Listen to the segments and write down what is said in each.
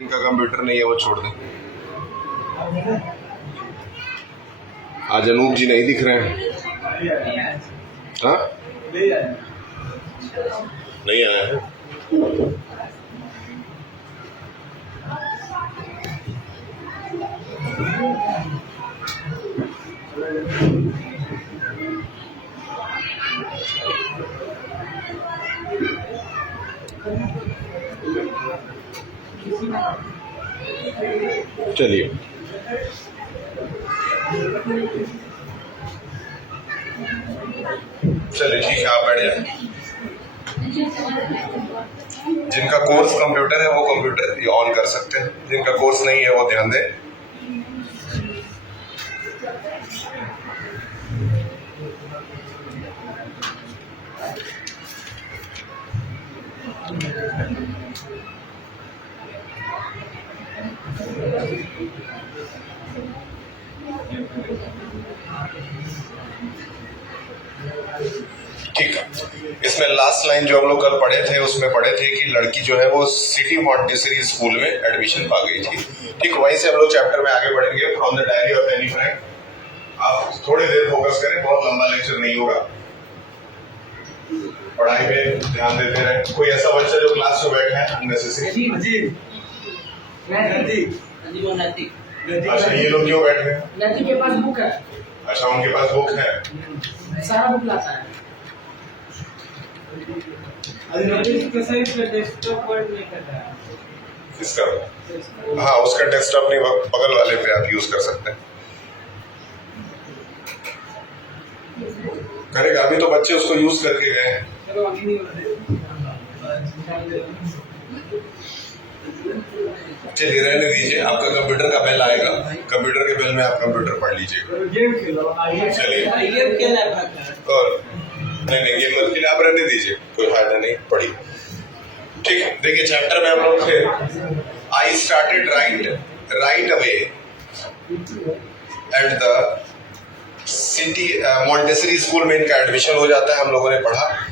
जिनका कंप्यूटर नहीं है वो छोड़ दें। आज अनूप जी नहीं दिख रहे हैं। हाँ नहीं आया है। चलिए चलिए ठीक है, आप बैठ जाए। जिनका कोर्स कंप्यूटर है वो कंप्यूटर ऑन कर सकते हैं, जिनका कोर्स नहीं है वो ध्यान दें। ठीक है, इसमें लास्ट लाइन जो हम लोग कल पढ़े थे उसमें पढ़े थे कि लड़की जो है वो सिटी मॉन्टेसरी स्कूल में एडमिशन पा गई थी। ठीक, वहीं से हम लोग चैप्टर में आगे बढ़ेंगे। From the diary of any friend. आप थोड़ी देर फोकस करें, बहुत लंबा लेक्चर नहीं होगा, पढ़ाई में ध्यान देते रहे। कोई ऐसा बच्चा जो क्लास में बैठा है अननेसेसरी? अच्छा, ये लोग क्यों बैठे हैं? नदी के पास बुक है। अच्छा, उनके पास बुक है, सारा बुक लाता है। इसका हाँ, उसका डेस्कटॉप नहीं, बगल वाले पे आप यूज कर सकते हैं। करेगा, अभी तो बच्चे उसको यूज करके गए हैं। चलिए रहने दीजिए, आपका कंप्यूटर का बिल आएगा, कंप्यूटर के बिल में आप कंप्यूटर पढ़ लीजिएगा। चलिए, और नहीं गेम मत खेलिए, आप रहने दीजिए, कोई फायदा नहीं, पढ़िए। ठीक है, देखिए चैप्टर में हम लोग थे। I started right away at the city Montessori school में इनका एडमिशन हो जाता है, हम लोगों ने पढ़ा।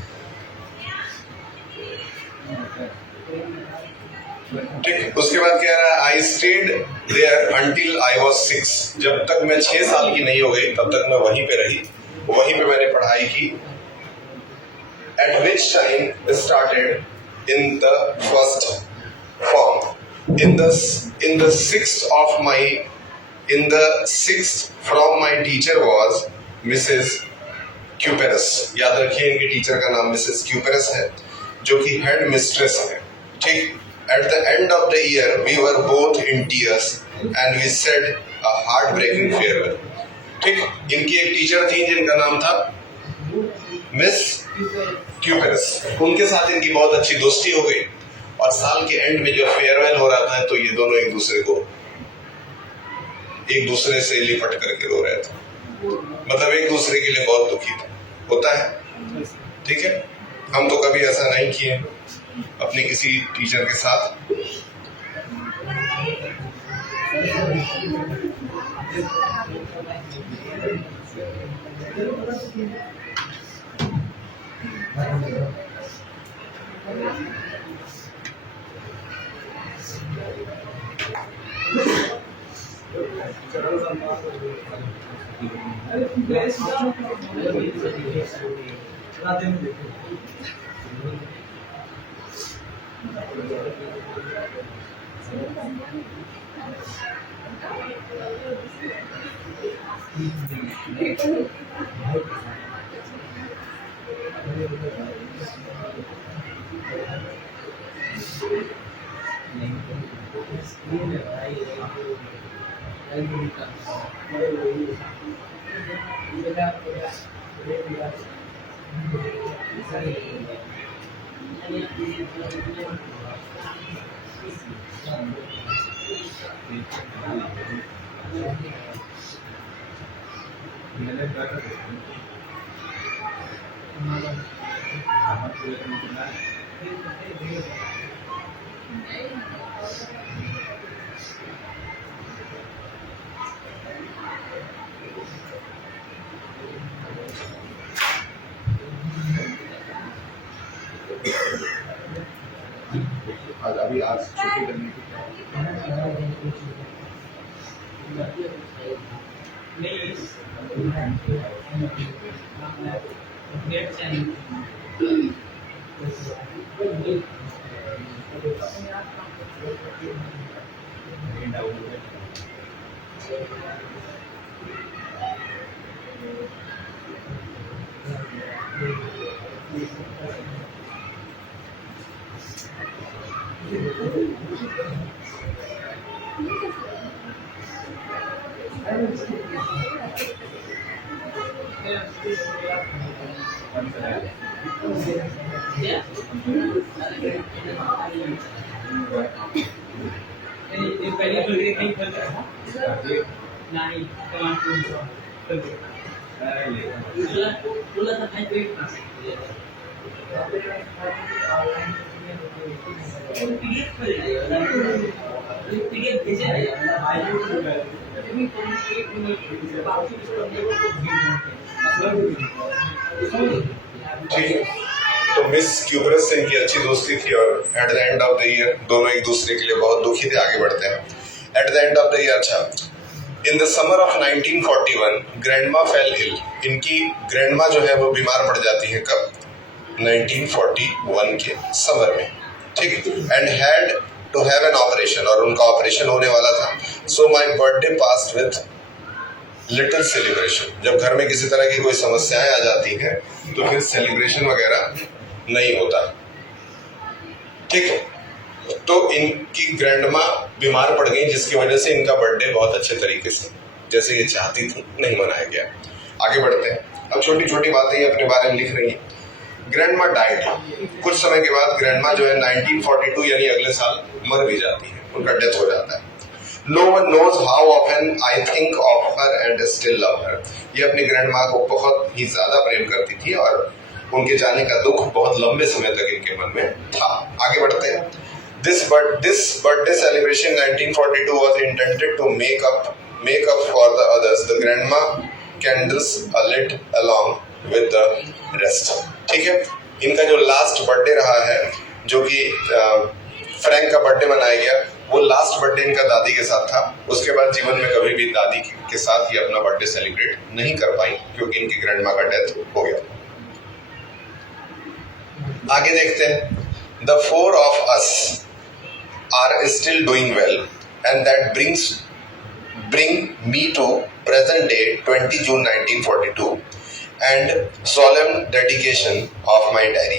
ठीक, उसके बाद कह रहा है I stayed there until I was 6। जब तक मैं 6 साल की नहीं हो गई तब तक मैं वहीं पे रही, वहीं पे मैंने पढ़ाई की। At which time started in the first form in the sixth from my teacher was Mrs Kuperus. याद रखिए इनके टीचर का नाम मिसेस क्यूपेरस है, जो कि हेड मिस्ट्रेस है। ठीक, at the end of the year we were both in tears and we said a heartbreaking farewell. ठीक, इनकी एक टीचर थी जिनका नाम था मिस क्यूपेरस। उनके साथ इनकी बहुत अच्छी दोस्ती हो गई और साल के एंड में जो फेयरवेल हो रहा था तो ये दोनों एक दूसरे से लिपट करके रो रहे थे, मतलब एक दूसरे के लिए बहुत दुखी थे। होता है, ठीक है, हम तो कभी ऐसा नहीं किए अपने किसी टीचर के साथ। अभी आज छुट्टी करने की ठीक है। तो मिस क्यूबरस से इनकी अच्छी दोस्ती थी और eight the end of the year दोनों एक दूसरे के लिए बहुत दुखी थे। आगे बढ़ते हैं। At the end of the year, अच्छा, in the summer of 1941 grandma fell ill. इनकी ग्रैंडमा जो है वो बीमार पड़ जाती है। कब? 1941 के समर में। ठीक है। And had to have an operation, और उनका ऑपरेशन होने वाला था। So my birthday passed with little celebration. जब घर में किसी तरह की कोई समस्याएं आ जाती हैं तो फिर सेलिब्रेशन वगैरह नहीं होता। ठीक है। तो इनकी ग्रैंडमा बीमार पड़ गई, जिसकी वजह से इनका बर्थडे बहुत अच्छे तरीके से, जैसे ये चाहती थी, नहीं मनाया गया। आगे बढ़ते हैं। अब छोटी छोटी बातें ये अपने बारे में लिख रही हैं। Grandma died. कुछ समय के बाद ग्रैंडमा जो है 1942 यानी अगले साल मर भी जाती है, उनका डेथ हो जाता है। No one knows how often I think of her and still love her. ये अपनी ग्रैंडमा को बहुत ही ज्यादा प्रेम करती थी और उनके जाने का दुख बहुत लंबे समय तक इनके मन में था। आगे बढ़ते हैं। This birthday celebration 1942 was intended to make up for the others. The grandma candles are lit along with the rest. ठीक है। इनका जो लास्ट बर्थडे रहा है, जो कि फ्रैंक का बर्थडे मनाया गया, वो लास्ट बर्थडे इनका दादी के साथ था। उसके बाद जीवन में कभी भी दादी के साथ ही अपना बर्थडे सेलिब्रेट नहीं कर पाई, क्योंकि इनकी ग्रैंडमा का डेथ हो गया। आगे देखते हैं। The four of us are still doing well and that bring me to present day 20 June 1942 and solemn dedication of my diary.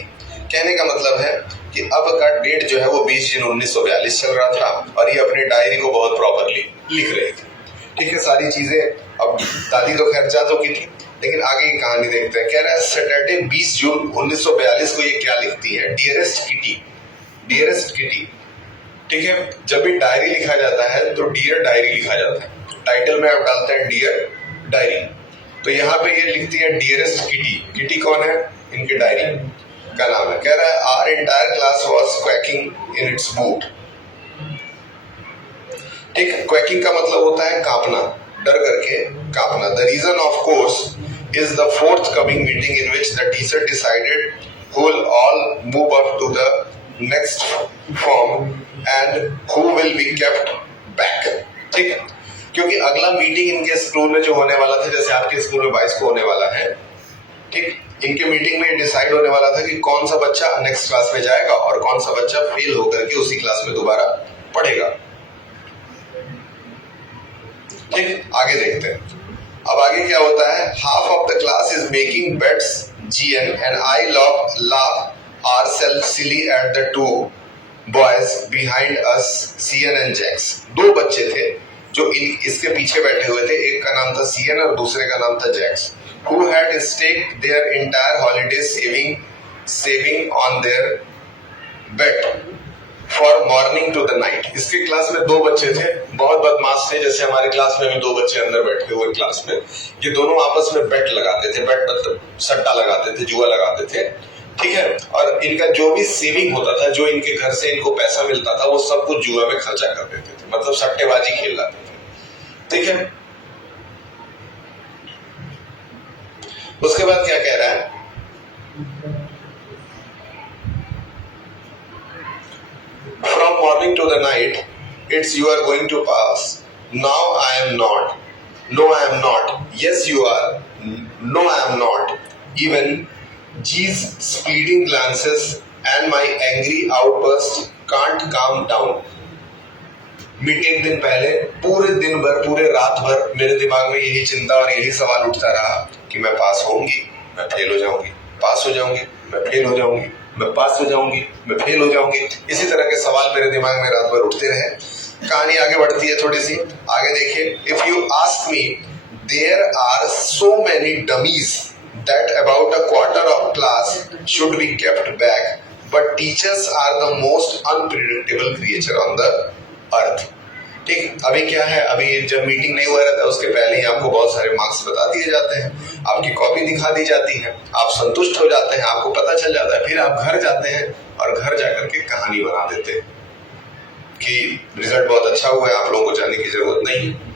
कहने का मतलब है कि अब का डेट जो है वो 20 जून 1942 चल रहा था और ये अपनी डायरी को बहुत प्रॉपरली लिख रही थी। ठीक है। सारी चीजें, अब दादी तो खैर जा चुकी थी, लेकिन आगे की कहानी देखते हैं। कह रहा है सैटरडे 20 जून 1942 को ये क्या लिखती है? Dearest kitty, dearest kitty. ठीक है। जब भी डायरी लिखा जाता है तो डियर डायरी लिखा जाता है। टाइटल में आप डालते हैं डियर डायरी, तो यहाँ पे ये लिखती है डियरेस्ट किटी। किटी कौन है? इनकी डायरी का नाम है। कह रहा है our entire class was quaking in its boots. ठीक है। क्वैकिंग का मतलब होता है कांपना, डर करके कांपना। The reason of course is the forthcoming meeting in which the teacher decided who will all move up to the next form and who will be kept back. ठीक है। क्योंकि अगला मीटिंग इनके स्कूल में जो होने वाला था, जैसे आपके स्कूल में 22 को होने वाला है, ठीक, इनके मीटिंग में डिसाइड होने वाला था कि कौन सा बच्चा नेक्स्ट क्लास में जाएगा और कौन सा बच्चा फेल होकर के उसी क्लास में दोबारा पढ़ेगा। ठीक। आगे देखते हैं। अब आगे क्या होता है? Half of the class is making bets GN and I laugh ourselves silly at the two boys behind us, CN and Jax. दो बच्चे थे जो इसके पीछे बैठे हुए थे। एक का नाम था CN और दूसरे का नाम था Jax, who had staked their entire holiday saving on their bet for morning to the night. इसकी क्लास में दो बच्चे थे, बहुत बदमाश थे, जैसे हमारे क्लास में भी दो बच्चे अंदर बैठे हुए क्लास में। ये दोनों आपस में बेट लगाते थे। बेट मतलब सट्टा लगाते थे, जुआ लगाते थे। ठीक है। और इनका जो भी सेविंग होता था, जो इनके घर से इनको पैसा मिलता था, वो सब कुछ जुआ में खर्चा कर देते थे, मतलब सट्टेबाजी खेल रहे थे। ठीक है। उसके बाद क्या कह रहा है? From morning to the night It's you are going to pass. Now I am not. No, I am not. Yes, you are. No, I am not. Even G's speeding glances and my angry outburst can't calm down. Meeting एक दिन पहले पूरे दिन भर, पूरे रात भर मेरे दिमाग में यही चिंता और यही सवाल उठता रहा कि मैं पास होऊंगी, मैं फेल हो जाऊंगी, पास हो जाऊंगी, मैं फेल हो जाऊंगी, मैं पास हो जाऊंगी, मैं फेल हो जाऊंगी। इसी तरह के सवाल मेरे दिमाग में रात भर उठते रहे। कहानी आगे बढ़ती है थोड़ी सी, आगे देखिए। If you ask me, there are so many dummies that about a quarter of class should be kept back, but teachers are the most unpredictable creature on the earth. ठीक, अभी क्या है, अभी जब मीटिंग नहीं हुआ रहता उसके पहले ही आपको बहुत सारे मार्क्स बता दिए जाते हैं, आपकी कॉपी दिखा दी जाती है, आप संतुष्ट हो जाते हैं, आपको पता चल जाता है, फिर आप घर जाते हैं और घर जाकर के कहानी बना देते हैं कि रिजल्ट बहुत अच्छा हुआ है, आप लोगों को जाने की जरूरत नहीं है।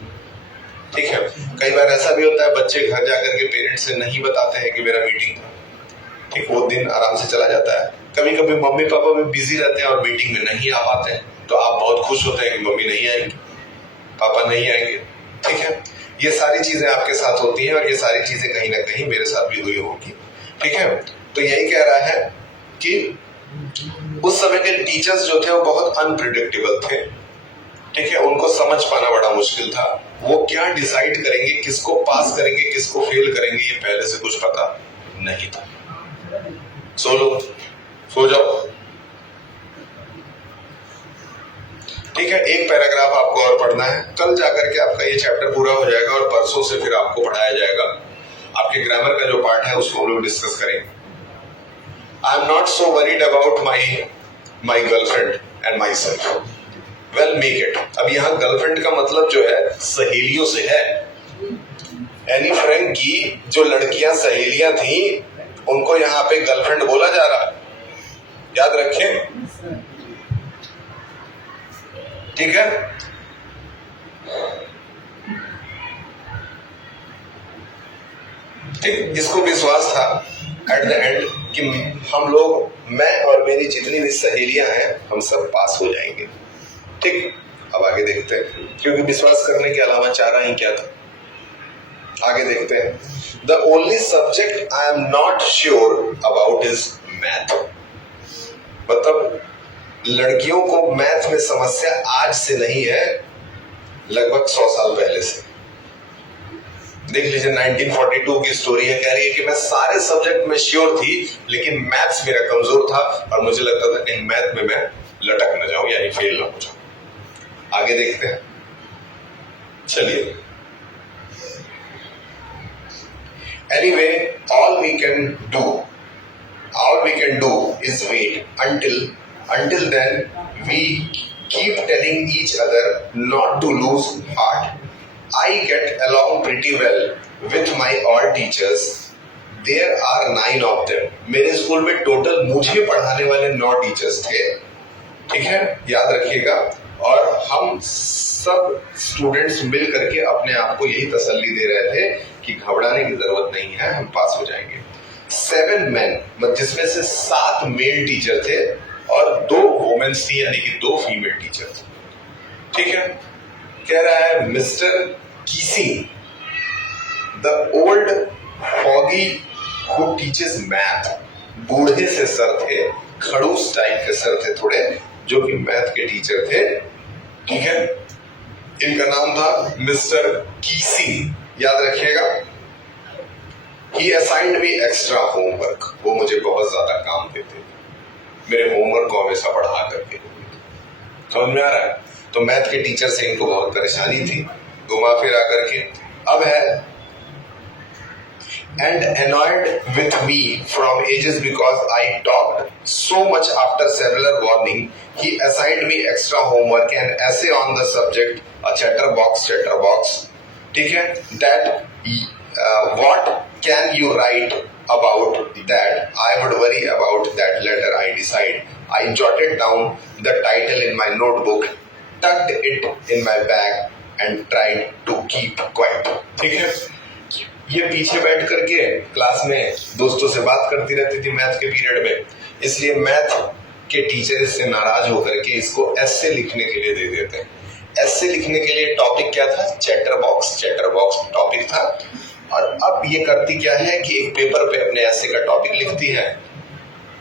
ठीक है, कई बार ऐसा भी होता है बच्चे घर जाकर के पेरेंट्स से नहीं बताते हैं कि मेरा मीटिंग था। ठीक, वो दिन आराम से चला जाता है। कभी कभी मम्मी पापा भी बिजी रहते हैं और मीटिंग में नहीं आ पाते हैं, तो आप बहुत खुश होते हैं कि मम्मी नहीं आएंगे, पापा नहीं आएंगे। ठीक है, ये सारी चीजें आपके साथ होती हैं और ये सारी चीजें कहीं ना कहीं मेरे साथ भी हुई होगी। ठीक है, तो यही कह रहा है कि उस समय के टीचर्स जो थे वो बहुत अनप्रिडिक्टेबल थे। ठीक है, उनको समझ पाना बड़ा मुश्किल था। वो क्या डिसाइड करेंगे, किसको पास करेंगे, किसको फेल करेंगे, ये पहले से कुछ पता नहीं था। सो लो, सो जाओ। ठीक है, एक पैराग्राफ आपको और पढ़ना है, कल जाकर के आपका ये चैप्टर पूरा हो जाएगा और परसों से फिर आपको पढ़ाया जाएगा। आपके ग्रामर का जो पार्ट है उसको हम लोग डिस्कस करेंगे। I am not so worried about my girlfriend and my self. Well make it. अब यहाँ गर्लफ्रेंड का मतलब जो है सहेलियों से है। एनी फ्रेंड की जो लड़कियां सहेलियां थी उनको यहाँ पे गर्लफ्रेंड बोला जा रहा है, याद रखें। ठीक है, ठीक, इसको विश्वास था एट द एंड कि हम लोग, मैं और मेरी जितनी भी सहेलियां हैं, हम सब पास हो जाएंगे। ठीक, अब आगे देखते हैं, क्योंकि विश्वास करने के अलावा चारा ही क्या था। आगे देखते हैं। The only subject I am not sure about is math. मतलब लड़कियों को मैथ में समस्या आज से नहीं है, लगभग 100 साल पहले से। देख लीजिए, 1942 की स्टोरी है, कह रही है कि मैं सारे सब्जेक्ट में श्योर थी लेकिन मैथ्स मेरा कमजोर था और मुझे लगता था कि मैथ में मैं लटक न जाऊं, यानी फेल ना हो जाऊं। आगे देखते हैं, चलिए। Anyway, all we can do is wait until then we keep telling each other not to lose heart. I get along pretty well with my all teachers. There are 9 of them. मेरे school में total मुझे पढ़ाने वाले 9 teachers थे। ठीक है, याद रखिएगा। और हम सब स्टूडेंट्स मिल करके अपने आप को यही तसल्ली दे रहे थे कि घबराने की जरूरत नहीं है, हम पास हो जाएंगे। 7 men, जिसमें से 7 मेल टीचर थे और 2 वुमेन्स थी, यानी कि 2 फीमेल टीचर थे। ठीक है, कह रहा है Mr Keesing, the old fogey who teaches math. बूढ़े से सर थे, खड़ूस टाइप के सर थे थोड़े, जो कि मैथ के टीचर थे। ठीक है, इनका नाम था मिस्टर कीसी, याद रखिएगा। He assigned me extra homework. वो मुझे बहुत ज्यादा काम देते थे, मेरे होमवर्क को हमेशा बढ़ा करके। समझ में आ रहा है? तो मैथ के टीचर से इनको बहुत परेशानी थी, घुमा फिरा करके। अब है and annoyed with me from ages because I talked so much. After several warning, he assigned me extra homework and essay on the subject, a chatterbox. ठीक है, that what can you write about that? I would worry about that later, I decide. I jotted down the title in my notebook, tucked it in my bag and tried to keep quiet. ठीक है, ये पीछे बैठ करके class में दोस्तों से बात करती रहती थी मैथ के पीरियड में, इसलिए मैथ के टीचर इससे नाराज होकर के इसको ऐसे लिखने के लिए दे देते हैं। ऐसे लिखने के लिए टॉपिक क्या था? चैटर बॉक्स टॉपिक था। और अब ये करती क्या है कि एक पेपर पे अपने ऐसे का टॉपिक लिखती है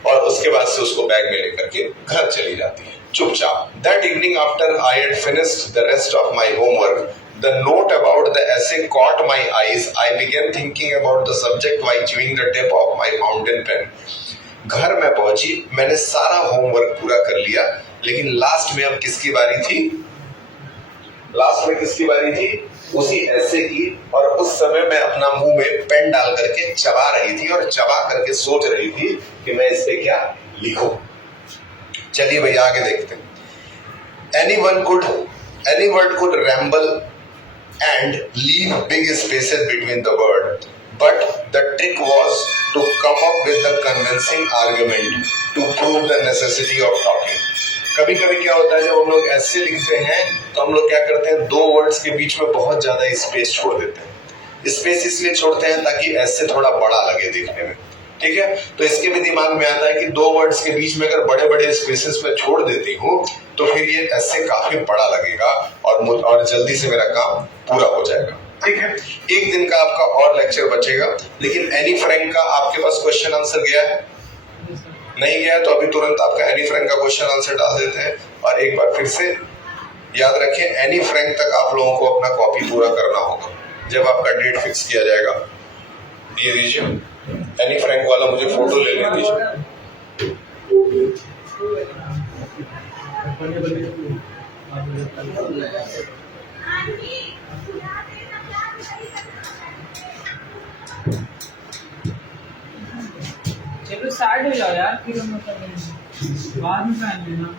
और उसके बाद से उसको बैग में लेकर के घर चली जाती है चुपचाप। That evening after I had finished the rest of my homework, the note about the essay caught my eyes. I began thinking about the subject while chewing the tip of my fountain pen. घर में पहुंची, मैंने सारा homework पूरा कर लिया, लेकिन last में अब किसकी बारी थी? उसी ऐसे की। और उस समय मैं अपना मुंह में पेन डाल करके चबा रही थी और चबा करके सोच रही थी कि मैं इस पे क्या लिखूं। चलिए भैया आगे देखते हैं। Any word could ramble and leave big spaces between the word, but the trick was to come up with a convincing argument to prove the necessity of talking. कभी कभी क्या होता है, जब हम लोग ऐसे लिखते हैं तो हम लोग क्या करते हैं, दो वर्ड्स के बीच में बहुत ज्यादा स्पेस छोड़ देते हैं। स्पेस इसलिए छोड़ते हैं ताकि ऐसे थोड़ा बड़ा लगे देखने में, ठीक है। तो इसके भी दिमाग में आता है कि दो वर्ड्स के बीच में अगर बड़े बड़े स्पेसेस में छोड़ देती हूँ तो फिर ये ऐसे काफी बड़ा लगेगा और जल्दी से मेरा काम पूरा हो जाएगा, ठीक है। एक दिन का आपका और लेक्चर बचेगा, लेकिन एनी फ्रैंक का आपके पास क्वेश्चन आंसर गया है? नहीं गया तो अभी तुरंत आपका एनी फ्रैंक का क्वेश्चन आंसर डाल देते हैं। और एक बार फिर से याद रखें, एनी फ्रैंक तक आप लोगों को अपना कॉपी पूरा करना होगा। जब आपका डेट फिक्स किया जाएगा, ये दीजिए एनी फ्रैंक वाला, मुझे फोटो ले लेने दीजिए। चलो साइड हो जाओ यार, फिर हम कर लेंगे, बाद में पहन लेना।